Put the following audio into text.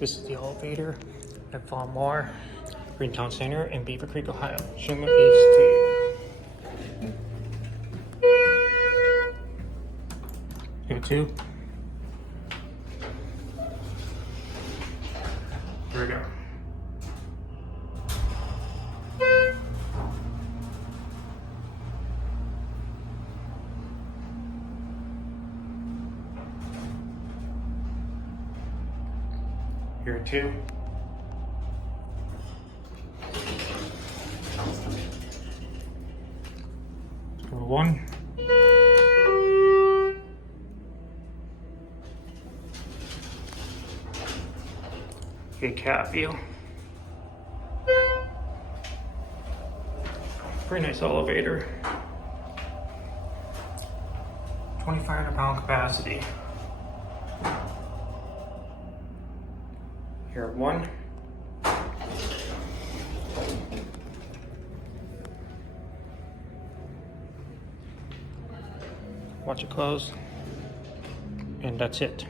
This is the elevator at Maur, Greene Town Center in Beavercreek, Ohio. Schindler East 2. Here 2. Here we go. Here 2. Here 1. Here cat view. Pretty nice elevator. 2,500-pound capacity. Here 1. Watch it close. And that's it.